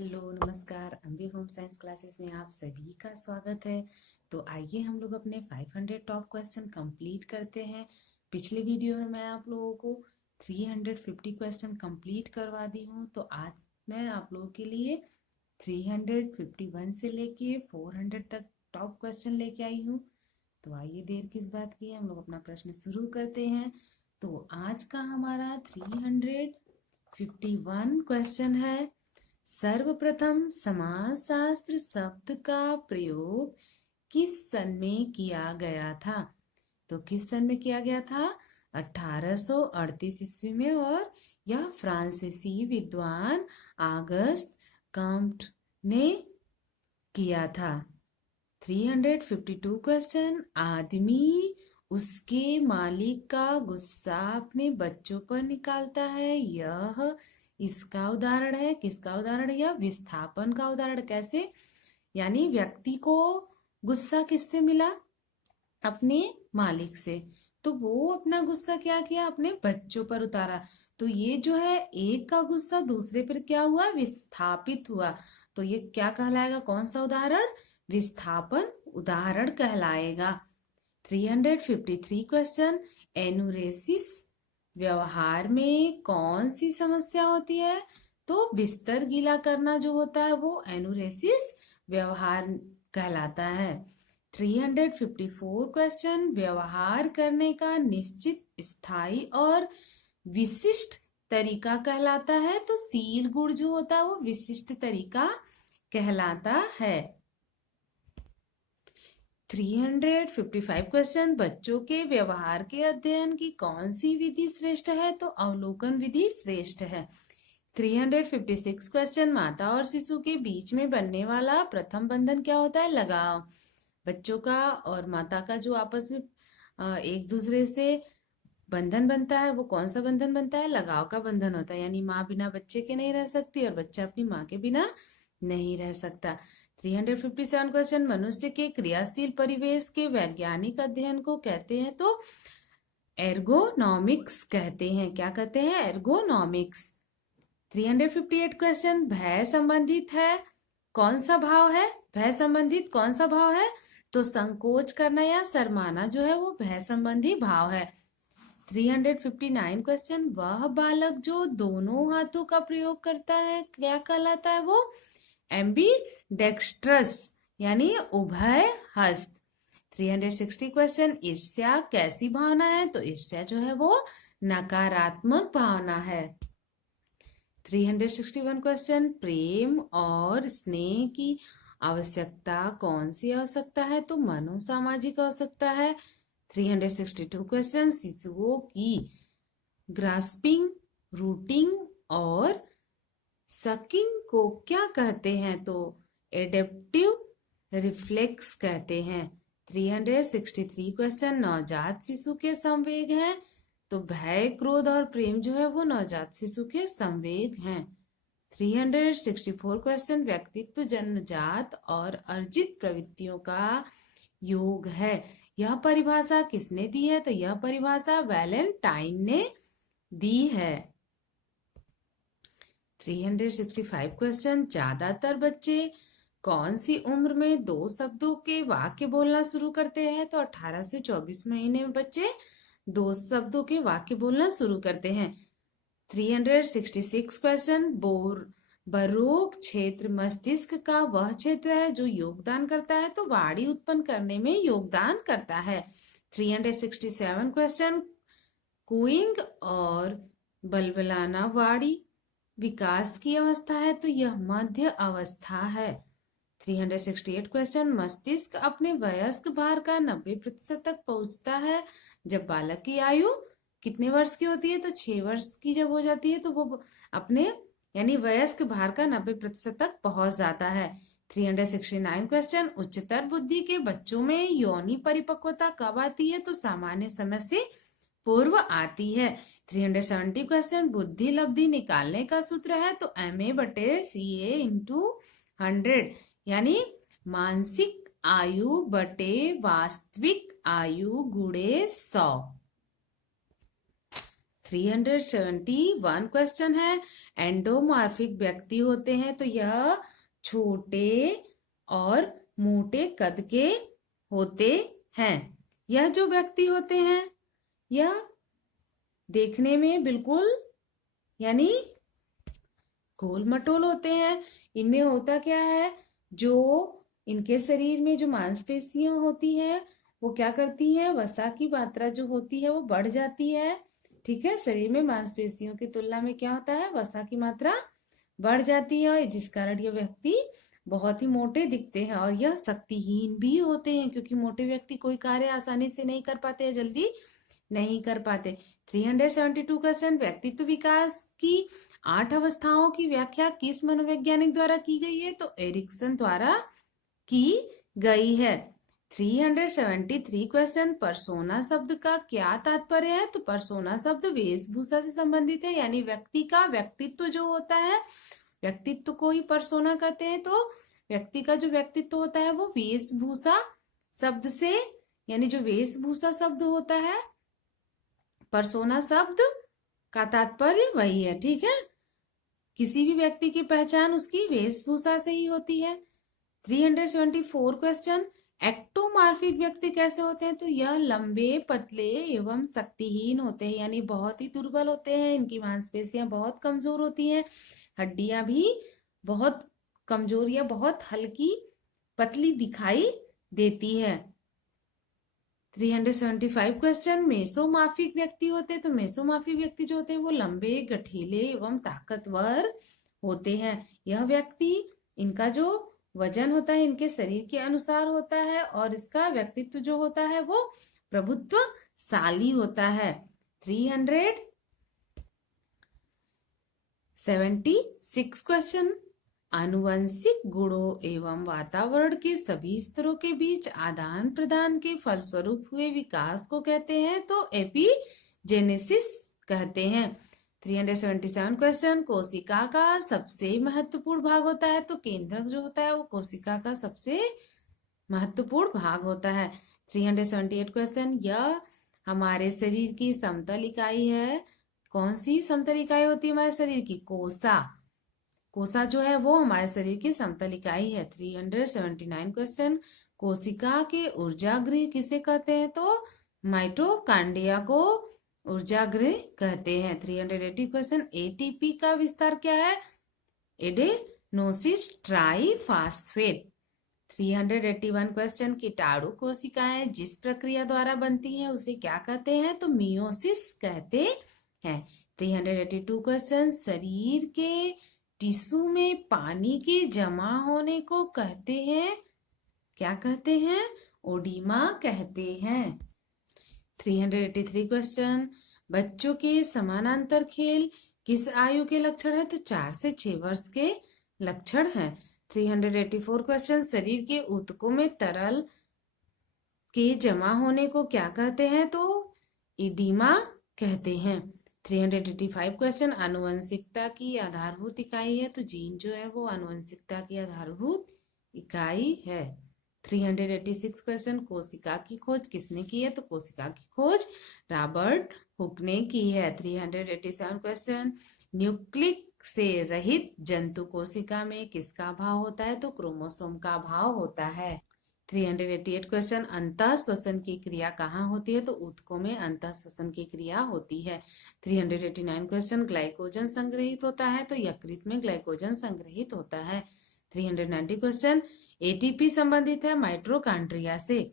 Hello नमस्कार, Ambe home science classes में आप सभी का स्वागत है। तो आइए हम लोग अपने 500 टॉप क्वेश्चन कंप्लीट करते हैं। पिछले वीडियो में मैं आप लोगों को 350 क्वेश्चन कंप्लीट करवा दी हूँ, तो आज मैं आप लोगों के लिए 351 से लेके 400 तक टॉप क्वेश्चन लेके आई हूँ। तो आइए देर किस बात की, हम लोग अपना प्रश्न शुरू करते हैं। तो आज का हमारा 351 क्वेश्चन है, सर्वप्रथम समासशास्त्र शब्द का प्रयोग किस सन में किया गया था? तो किस सन में किया गया था? 1838 ईस्वी में। और यह फ्रांसीसी विद्वान ऑगस्ट कॉम्ट ने किया था। 352 क्वेश्चन, आदमी उसके मालिक का गुस्सा अपने बच्चों पर निकालता है, यह इसका उदाहरण है। किसका उदाहरण है? यह विस्थापन का उदाहरण। कैसे? यानी व्यक्ति को गुस्सा किससे मिला? अपने मालिक से। तो वो अपना गुस्सा क्या किया? अपने बच्चों पर उतारा। तो ये जो है, एक का गुस्सा दूसरे पर क्या हुआ? विस्थापित हुआ। तो ये क्या कहलाएगा? कौन सा उदाहरण? विस्थापन उदाहरण कहलाएगा। 353 क्वेश्चन, एनुरेसिस व्यवहार में कौन सी समस्या होती है? तो बिस्तर गीला करना जो होता है वो एनुरेसिस व्यवहार कहलाता है। 354 क्वेश्चन, व्यवहार करने का निश्चित, स्थायी और विशिष्ट तरीका कहलाता है। तो सील गुण जो होता है वो विशिष्ट तरीका कहलाता है। 355 क्वेश्चन, बच्चों के व्यवहार के अध्ययन की कौन सी विधि श्रेष्ठ है? तो अवलोकन विधि श्रेष्ठ है। 356 क्वेश्चन, माता और शिशु के बीच में बनने वाला प्रथम बंधन क्या होता है? लगाव। बच्चों का और माता का जो आपस में एक दूसरे से बंधन बनता है, वो कौन सा बंधन बनता है? लगाव का बंधन होता है। यानी माँ बिना बच्चे के नहीं रह सकती और बच्चा अपनी माँ के बिना नहीं रह सकता। 357 क्वेश्चन, मनुष्य के क्रियाशील परिवेश के वैज्ञानिक अध्ययन को कहते हैं? तो एर्गोनॉमिक्स कहते हैं। क्या कहते हैं? एर्गोनॉमिक्स। 358 क्वेश्चन, भय संबंधित है कौन सा भाव है? भय संबंधित कौन सा भाव है? तो संकोच करना या शर्माना जो है वो भय संबंधी भाव है। 359 क्वेश्चन, वह बालक जो दोनों हाथों का प्रयोग करता है क्या कहलाता है? वो एम्बीडेक्स्ट्रस यानी उभय हस्त। 360 क्वेश्चन, ईर्ष्या कैसी भावना है? तो ईर्ष्या जो है वो नकारात्मक भावना है। 361 क्वेश्चन, प्रेम और स्नेह की आवश्यकता कौन सी आवश्यकता है? तो मनोसामाजिक आवश्यकता है। 362 क्वेश्चन, शिशुओं की ग्रास्पिंग, रूटिंग और सकिंग को क्या कहते हैं? तो एडेप्टिव रिफ्लेक्स कहते हैं। 363 क्वेश्चन, नवजात शिशु के संवेग हैं? तो भय, क्रोध और प्रेम जो है वो नवजात शिशु के संवेग हैं। 364 क्वेश्चन, व्यक्तित्व जन्मजात और अर्जित प्रवृत्तियों का योग है। यह परिभाषा किसने दी है? तो यह परिभाषा वैलेंटाइन ने दी है। 365 क्वेश्चन, ज्यादातर बच्चे कौन सी उम्र में दो शब्दों के वाक्य बोलना शुरू करते हैं? तो 18 से 24 महीने में बच्चे दो शब्दों के वाक्य बोलना शुरू करते हैं। 366 क्वेश्चन, बरोक क्षेत्र मस्तिष्क का वह क्षेत्र है जो योगदान करता है? तो वाणी उत्पन्न करने में योगदान करता है। 367 क्वेश्चन, कूइंग और बलबलाना वाणी विकास की अवस्था है? तो यह मध्य अवस्था है। 368 क्वेश्चन, मस्तिष्क अपने वयस्क भार का 90% तक पहुंचता है जब बालक की आयु कितने वर्ष की होती है? तो 6 वर्ष की जब हो जाती है तो वो अपने यानी वयस्क भार का 90% तक पहुंच जाता है। 369 क्वेश्चन, उच्चतर बुद्धि के बच्चों में यौनी परिपक्वता कब आती है? तो सामान्य समय से पूर्व आती है। 370 क्वेश्चन, बुद्धि लब्धि निकालने का सूत्र है? तो MA/CA × 100 यानी मानसिक आयु बटे वास्तविक आयु गुणे 100। 371 क्वेश्चन है, एंडोमॉर्फिक व्यक्ति होते हैं तो यह छोटे और मोटे कद के होते हैं। यह जो व्यक्ति होते हैं यह देखने में बिल्कुल यानी गोल मटोल होते हैं। इनमें होता क्या है, जो इनके शरीर में जो मांसपेशियां होती है वो क्या करती है, वसा की मात्रा जो होती है वो बढ़ जाती है। ठीक है, शरीर में मांसपेशियों की तुलना में क्या होता है, वसा की मात्रा बढ़ जाती है, और जिस कारण ये व्यक्ति बहुत ही मोटे दिखते हैं। और यह शक्तिहीन भी होते हैं, क्योंकि मोटे व्यक्ति कोई कार्य आसानी से नहीं कर पाते हैं, जल्दी नहीं कर पाते। 372 क्वेश्चन, व्यक्तित्व विकास की 8 अवस्थाओं की व्याख्या किस मनोवैज्ञानिक द्वारा की गई है, तो एरिक्सन द्वारा की गई है। 373 क्वेश्चन, परसोना शब्द का क्या तात्पर्य है, तो परसोना शब्द वेशभूषा से संबंधित है, यानी व्यक्ति का व्यक्तित्व जो होता है, व्यक्तित्व को ही परसोना कहते हैं। तो व्यक्ति का जो व्यक्तित्व होता है वो वेशभूषा शब्द से, यानी जो वेशभूषा शब्द होता है, परसोना शब्द का तात्पर्य वही है। ठीक है, किसी भी व्यक्ति की पहचान उसकी वेशभूषा से ही होती है। 374 क्वेश्चन, एक्टोमॉर्फिक व्यक्ति कैसे होते हैं, तो यह लंबे, पतले एवं शक्तिहीन होते हैं, यानी बहुत ही दुर्बल होते हैं। इनकी मांसपेशियां बहुत कमजोर होती हैं, हड्डियां भी बहुत कमजोर या बहुत हल्की पतली दिखाई देती है। 375 क्वेश्चन, मेसोमाफिक व्यक्ति होते हैं, तो मेसोमाफिक व्यक्ति जो होते हैं वो लंबे, गठीले एवं ताकतवर होते हैं। यह व्यक्ति, इनका जो वजन होता है इनके शरीर के अनुसार होता है, और इसका व्यक्तित्व जो होता है वो प्रभुत्वशाली होता है। 376 क्वेश्चन, आनुवंशिक गुणों एवं वातावरण के सभी स्तरों के बीच आदान प्रदान के फलस्वरूप हुए विकास को कहते हैं, तो एपिजेनेसिस कहते हैं। 377 क्वेश्चन, कोशिका का सबसे महत्वपूर्ण भाग होता है, तो केंद्रक जो होता है वो कोशिका का सबसे महत्वपूर्ण भाग होता है। 378 क्वेश्चन, यह हमारे शरीर की समतल इकाई है। कौन सी समतल इकाई होती है हमारे शरीर की, कोसा। कोसा जो है वो हमारे शरीर की समतल इकाई है। 379 क्वेश्चन, कोशिका के ऊर्जा गृह किसे कहते हैं, तो माइटोकांड्रिया को ऊर्जा गृह कहते हैं। 380 क्वेश्चन, एटीपी का विस्तार क्या है, एडेनोसिस ट्राइफॉस्फेट। 381 क्वेश्चन, कीटाणु कोशिकाएं जिस प्रक्रिया द्वारा बनती हैं उसे क्या कहते हैं, तो मियोसिस कहते हैं। 382 क्वेश्चन, शरीर के टिश्यू में पानी के जमा होने को कहते हैं, क्या कहते हैं, ओडीमा कहते हैं। 383 क्वेश्चन, बच्चों के समानांतर खेल किस आयु के लक्षण है, तो 4 से 6 वर्ष के लक्षण है। 384 क्वेश्चन, शरीर के ऊतकों में तरल के जमा होने को क्या कहते हैं, तो इडीमा कहते हैं। 385 क्वेश्चन, आनुवंशिकता की आधारभूत इकाई है, तो जीन जो है वो आनुवंशिकता की आधारभूत इकाई है। 386 क्वेश्चन, कोशिका की खोज किसने की है, तो कोशिका की खोज रॉबर्ट हुक ने की है। 387 क्वेश्चन, न्यूक्लिक से रहित जंतु कोशिका में किसका अभाव होता है, तो क्रोमोसोम का अभाव होता है। 388 क्वेश्चन, अंतः श्वसन की क्रिया कहाँ होती है, तो ऊतकों में अंतः श्वसन की क्रिया होती है। 389 क्वेश्चन, ग्लाइकोजन संग्रहित होता है, तो यकृत में ग्लाइकोजन संग्रहित होता है। 390 क्वेश्चन, एटीपी संबंधित है माइटोकांड्रिया से।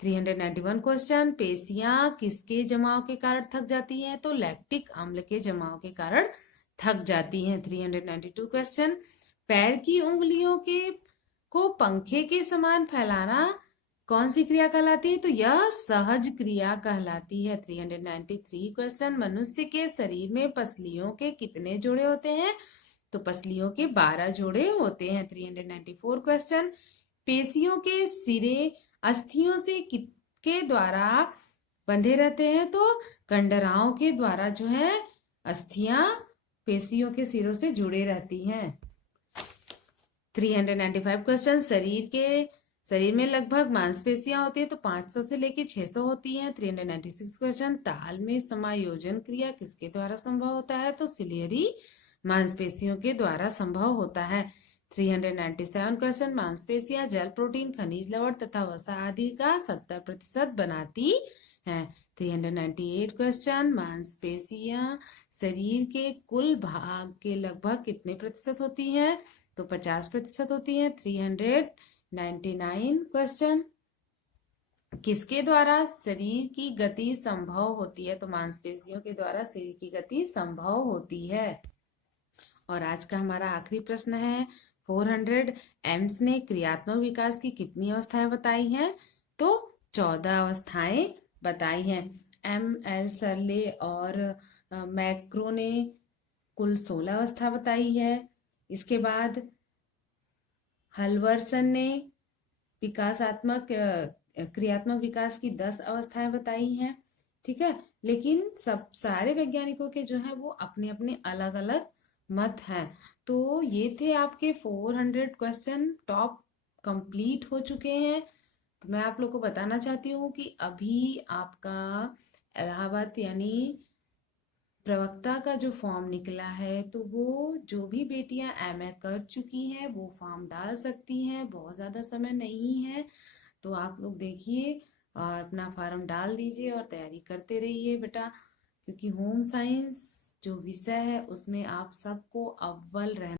391 क्वेश्चन, पेशियां किसके जमाव के कारण थक जाती हैं, तो लैक्टिक अम्ल के जमाव के कारण थक जाती हैं। 392 क्वेश्चन, पैर की उंगलियों को पंखे के समान फैलाना कौन सी क्रिया कहलाती है, तो यह सहज क्रिया कहलाती है। 393 क्वेश्चन, मनुष्य के शरीर में पसलियों के कितने जोड़े होते हैं, तो पसलियों के 12 जोड़े होते हैं। 394 क्वेश्चन, पेशियों के सिरे अस्थियों से के द्वारा बंधे रहते हैं, तो कंडराओं के द्वारा जो है अस्थियां पेशियों के सिरों से जुड़े रहती हैं। 395 क्वेश्चन, शरीर के शरीर में लगभग मांसपेशियां होती है तो 500 से लेके 600 होती हैं। 396 क्वेश्चन, ताल में समायोजन क्रिया किसके द्वारा संभव होता है? तो सिलियरी मांसपेशियों के द्वारा संभव होता है। 397 क्वेश्चन, मांसपेशियां जल, प्रोटीन, खनिज लवण तथा वसा आदि का 70% बनाती हैं। 398 क्वेश्चन, मांसपेशियां शरीर के कुल भाग के लगभग कितने प्रतिशत होती हैं? तो 50% होती हैं। 399 क्वेश्चन, किसके द्वारा शरीर की गति संभव होती है? तो मांसपेशियों के द्वारा शरीर की गति संभव होती है। और आज का हमारा आखिरी प्रश्न है 400, एम्स ने क्रियात्मक विकास की कितनी अवस्थाएं बताई हैं? तो 14 अवस्थाएं बताई हैं। एम.एल. सर्ले और मैक्रो ने कुल 16 अवस्था बताई है। इसके बाद हल्वर्सन ने विकासात्मक क्रियात्मक विकास की 10 अवस्थाएं बताई हैं। ठीक है, लेकिन सब सारे वैज्ञानिकों के जो है वो अपने अपने अलग अलग मत हैं। तो ये थे आपके 400 क्वेश्चन, टॉप कंप्लीट हो चुके हैं। तो मैं आप लोग को बताना चाहती हूँ कि अभी आपका इलाहाबाद यानी प्रवक्ता का जो फॉर्म निकला है, तो वो जो भी बेटियां एमए कर चुकी हैं वो फॉर्म डाल सकती हैं। बहुत ज़्यादा समय नहीं है, तो आप लोग देखिए और अपना फॉर्म डाल दीजिए और तैयारी करते रहिए बेटा, क्योंकि होम साइंस जो विषय है उसमें आप सबको अव्वल रहना